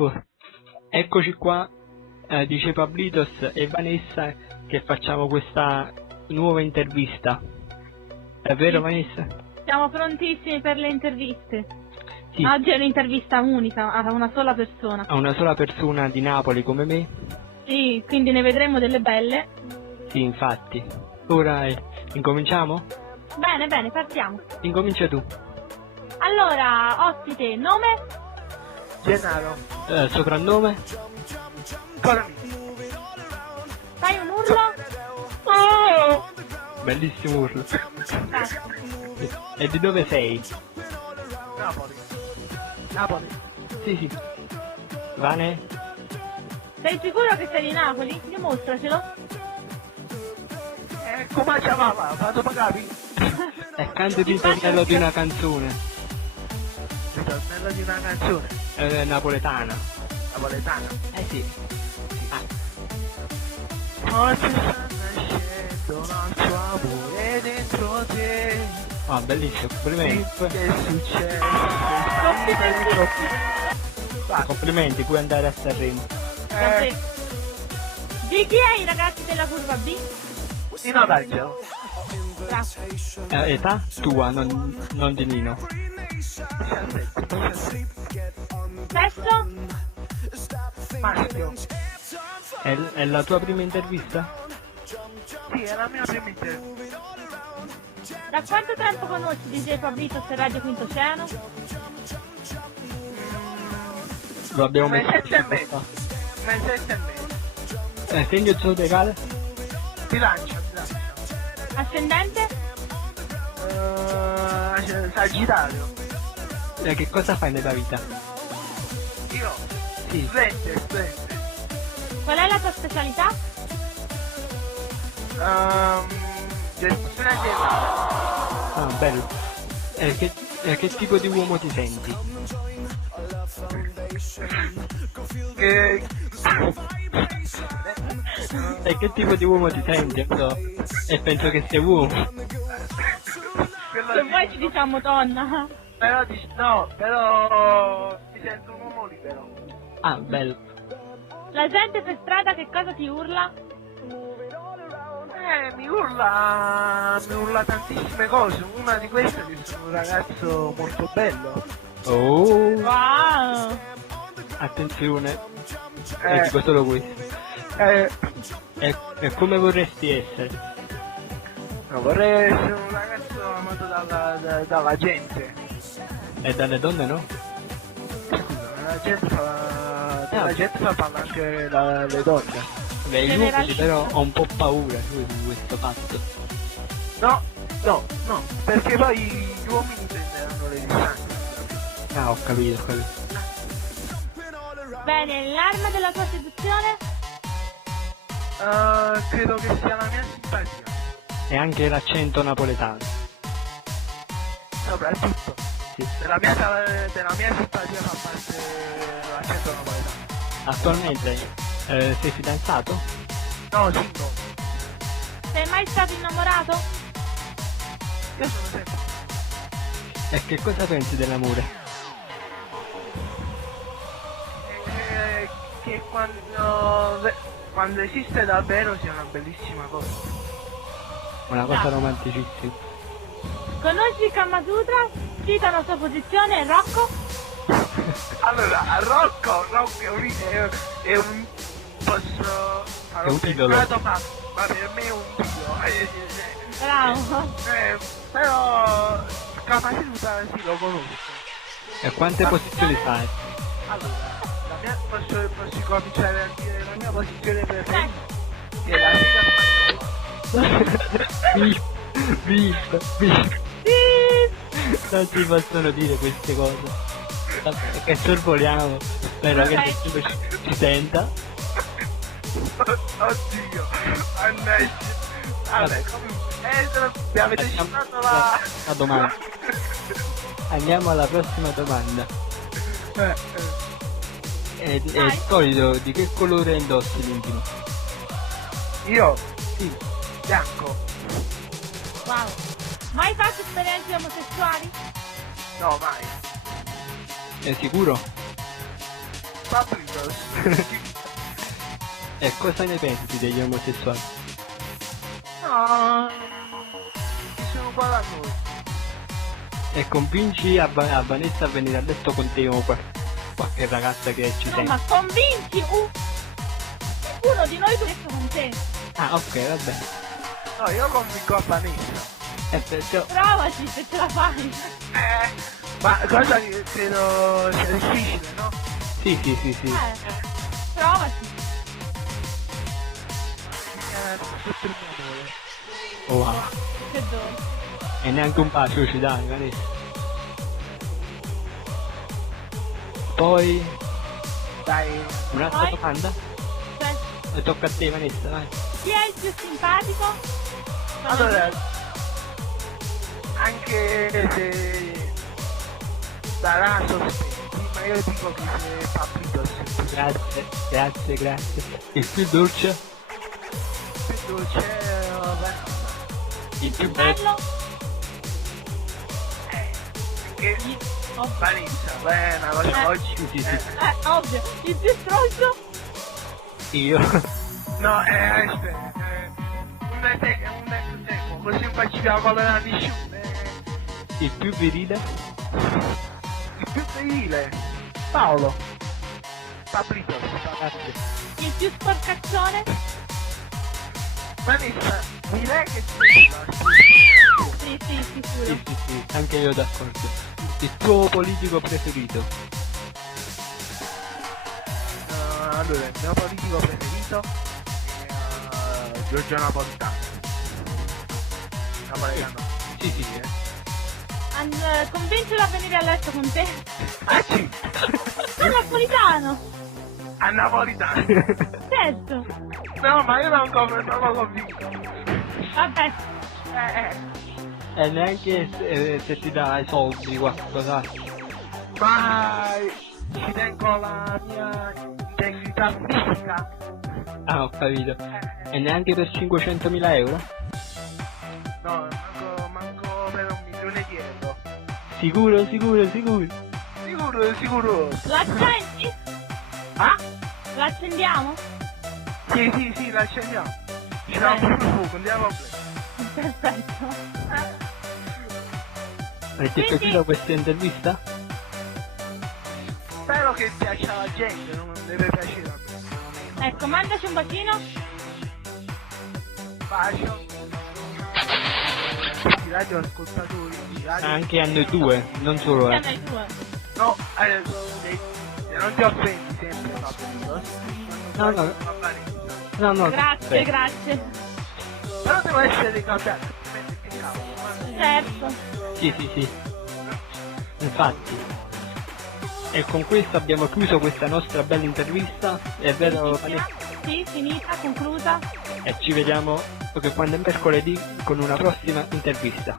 Oh, eccoci qua, dice Pablitos e Vanessa, che facciamo questa nuova intervista. È vero, Vanessa? Siamo prontissimi per le interviste. Sì. Oggi è un'intervista unica a una sola persona. A una sola persona di Napoli come me? Sì, quindi ne vedremo delle belle. Sì, infatti. Ora incominciamo? Bene, partiamo. Incomincia tu. Allora, ospite, nome? Gennaro. Soprannome? Colomì. Fai un urlo? Oh! Bellissimo urlo. Grazie. E di dove sei? Napoli. Napoli. Sì, sì. Vane? Sei sicuro che sei di Napoli? Dimostracelo. Come chiamava? Vado pagavi? E cantati il ritornello di una canzone. Ritornello di una canzone. Napoletana. Napoletana. Sì. Forse sta nascendo un altro amore dentro te. Ah, bellissimo, complimenti. Che è successo? Basta. Complimenti, puoi andare a Sanremo. Davvero. Di chi è i ragazzi della curva B? Nino D'Angelo. Grazie. Età tua, non di Nino. 17. Sesso? Maschio. È la tua prima intervista? Sì, è la mia prima intervista. Da quanto tempo conosci DJ Pablitos e Radio Quintoceano? Lo abbiamo messo Mesetto e in mezzo. questa. Mesetto e mezzo. Segno zodiacale? Bilancia. Ascendente? Sagittario. Che cosa fai nella vita? Io. Sì. Studente. Qual è la tua specialità? Gestione aziendale. Ah, bello. Che tipo di uomo ti senti? Che tipo di uomo ti senti? No. E penso che sia uomo. Se vuoi ci diciamo donna. Però però mi sento un uomo libero. Ah, bello. La gente per strada che cosa ti urla? Mi urla tantissime cose. Una di queste è che sono un ragazzo molto bello. Oh, Wow! attenzione. Dico solo questo. E come vorresti essere? No, vorrei essere un ragazzo amato dalla gente. E dalle donne no? La gente fa parlare anche le donne. Beh, gli uomini Generalista. però ho un po' paura di questo fatto. No, perché poi gli uomini prenderanno le distanze. Ah, ho capito. Bene, l'arma della tua seduzione? Credo che sia la mia simpatia. E anche l'accento napoletano. Soprattutto. Sì. Della mia simpatia fa parte l'accento napoletano. Attualmente sei fidanzato? No, single. Sei mai stato innamorato? Io sono sempre. E che cosa pensi dell'amore? Che quando esiste davvero sia una bellissima cosa. Una cosa romanticissima. Conosci Kama Sutra? Cita la sua posizione, Rocco? Allora, Rocco è un posso fare È un idolo. peccato, ma per me è un dio. Bravo. Però Kamasutra sì, lo conosco. E quante posizioni fai? Allora, posso cominciare a dire la mia posizione preferita, che è la figa spagnola. Bip. Non si possono dire queste cose. Vabbè, che sorvoliamo. Spero che nessuno ci senta. Oddio, mannaggia. Vabbè, comunque, mi avete citato la domanda. Andiamo alla prossima domanda. È Dai. solito di che colore indossi l'intimo? Io, Sì. bianco. Wow. Mai fatto esperienze omosessuali? No, mai. È sicuro? Papritos. E cosa ne pensi degli omosessuali? No, ci sono qua da noi. E convinci a Vanessa a venire a letto con te o qualche ragazza che ci No, sente? ma convinci uno di noi questo con te. Ah, ok, va bene. No, io convinco a Vanessa. Perciò... Provaci se ce la fai. Ma cosa che credo sia difficile, no? Sì, sì, sì, sì. Provaci. Tutto il mio amore. Oh, wow. Che dolce. E neanche un bacio ci dai, Vanessa. Poi, Dai, un'altra Poi? domanda? Cioè, Tocca a te, Vanessa, vai. chi è il più simpatico? allora, anche se darà sospetti, ma io dico che se Papritos Grazie, grazie, grazie. Il più dolce? più dolce, Il più più bello? bello? che Ovvio. Vanessa, beh, una cosa oggi. Sì, sì. Ovvio. Il più stronzo? Io? No, aspetta, un tempo, così non faccio la colonna di sciù. Il più virile? Il più virile, Paolo. Papritos, Grazie. Il più sporcaccione? Vanessa, direi che sei Sì, sì, sicuro. Sì, sì, sì, anche io d'accordo. Il tuo politico preferito? allora, il mio politico preferito è Giorgio Napolitano. Napoletano. Sì, sì, sì. Convincilo a venire a letto con te. Ah sì, Sono napolitano. a Napolitano. Certo. No, ma io non l'ho convinto. Vabbè. E neanche se ti dà i soldi, qualcosa. Ma ci tengo la mia integrità fisica. Ah, ho capito. E neanche per 500.000 euro? No, manco per 1.000.000 euro. Sicuro, sicuro, sicuro. Sicuro, sicuro. L'accendi? Ah? L'accendiamo? Sì, sì, sì, l'accendiamo. Ci dà un fuoco, andiamo a play. Perfetto. E ti è Quindi- piaciuta questa intervista? Spero che piaccia alla gente, non deve piacere a me. Ecco, mandaci un bacino. Bacio. I radioascoltatori, i radio... Anche a noi due, non solo Siamo ai due. No, non ti offendi sempre, Fabio. No, no. Va bene. No, no. Grazie, beh, grazie. Però devo essere ricambiato, altrimenti che cavolo. Certo. Sì, sì, sì. Infatti. E con questo abbiamo chiuso questa nostra bella intervista. È vero, Vanessa? Sì, finita, conclusa. E ci vediamo quando è mercoledì con una prossima intervista.